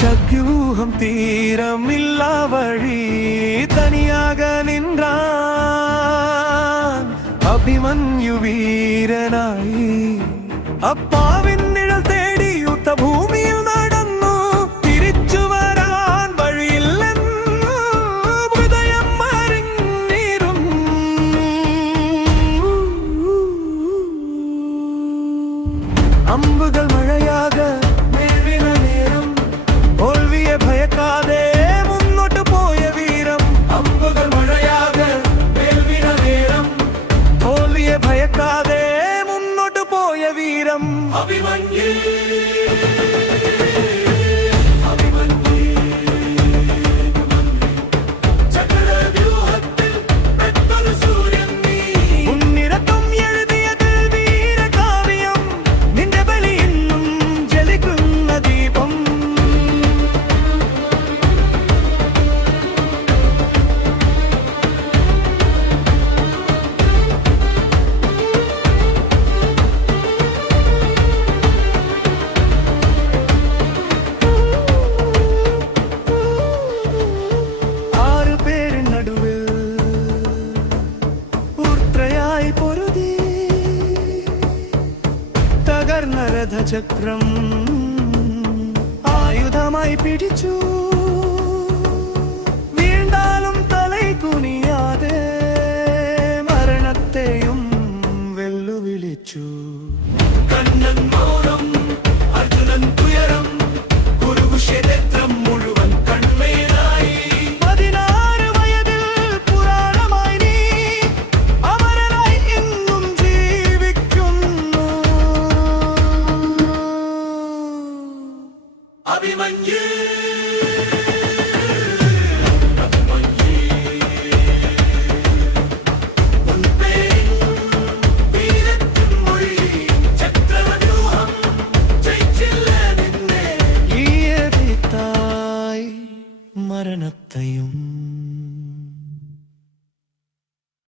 சக்யூகம் தீரமில்லா வழி தனியாக நின்றான் அபிமன்யு வீரனாய். அப்பாவின் நிழல் தேடி யுத்த ഭൂമിയിൽ നടന്നു തിരിച്ചു വരാൻ വഴിയില്ലെന്ന് ഹൃദയം അറിഞ്ഞിരുന്നു. അമ്പുകൾ മഴയാക വീഴുന്ന നേരം തോൽവിയെ ഭയക്കാതെ മുന്നോട്ട് പോയ വീരം. അമ്പുകൾ മഴയാക വീഴുന്ന നേരം തോൽവിയെ ഭയക്കാതെ മുന്നോട്ട് പോയ വീരം. അഭിമന്യു ചക്രം ആയുധമായി പിടിച്ചു. വീണ്ടാലും തലൈ കുനിയാതെ മരണത്തെയും വെല്ലുവിളിച്ചു. കണ്ണൻ മൗനം, അർജുനൻ തുയരം, കുരുക്ഷേത്രം മുഴുവൻ കൺമേനായി. 16 വയതിൽ പുരാണമായി നീ അമരനായി ഇന്നും ജീവിക്കുന്നു. അഭിമന്യു മരണത്തെയും